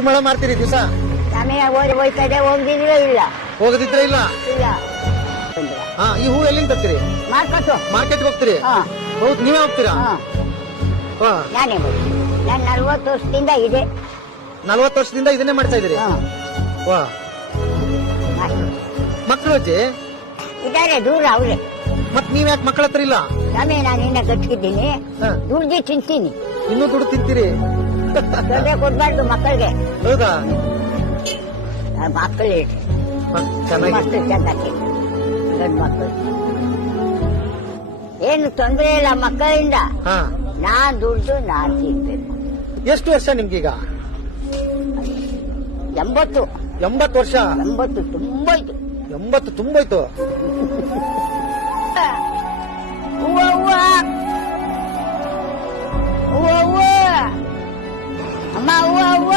ಎಷ್ಟು ಮಳ ಮಾರ್ತೀರಿ ದಿವಸ? ಸಮಯ ಹೋಯ್ತದೆ, ಹೋಗಿದ್ರೆ ಇಲ್ಲ. ಹೋಗದಿದ್ರೆ ಇಲ್ಲ. ಇಲ್ಲ. ಹಾ, ಈ ಹೂ ಎಲ್ಲಿಂದ ತರ್ತೀರಿ? ಮಾರ್ಕಟ್ಟು. ಮಾರ್ಕೆಟ್ಗೆ ಹೋಗ್ತೀರಿ? ಹಾ. ಹೌದು, ನೀವೇ ಹೋಗ್ತೀರಾ? ಹಾ. ನಾನೇ ನಾನು 40 ವರ್ಷದಿಂದ ಇದೆ. 40 ವರ್ಷದಿಂದ ಇದನ್ನೇ ಮಾಡ್ತಾ ಇದೀರಿ? ವಾ. ಮಕ್ಕಳು ಅಜ್ಜಿ ಇದಾರೆ ದೂರ ಅವ್ರೆ. ಮತ್ ನೀವ್ ಯಾಕೆ ಮಕ್ಕಳ ಹತ್ರ ಇಲ್ಲ? ಸಮಯ ನಾನು ಇನ್ನ ಗಟ್ಟಿದ್ದೀನಿ, ದುಡ್ದು ತಿಂತೀನಿ. ಇನ್ನೂ ದುಡ್ಡು ತಿಂತೀರಿ? ತೊಂದರೆ ಕೊಡ್ಬಾರ್ದು ಮಕ್ಕಳಿಗೆ. ಹೌದಾ? ಮಕ್ಕಳು ಚೆನ್ನಾಗಿ ಮಸ್ತ್ ಚಂದಕ್ಕೆ ಗಂಡು ಮಕ್ಕಳು ಏನು ತೊಂದರೆ ಇಲ್ಲ ಮಕ್ಕಳಿಂದ. ಹಾ. ನಾನ್ ದುಡ್ದು ನಾನ್ ತಿನ್ಬೇಕು. ಎಷ್ಟು ವರ್ಷ ನಿಮ್ಗೀಗ? 80. 80 ವರ್ಷ? 80 ತುಂಬೋಯ್ತು. 80 ತುಂಬೋಯ್ತು. ಹೂವ ಹೂವ ಹೂವ ಹೂವ ಅಮ್ಮ ಹೂವ ಹೂವ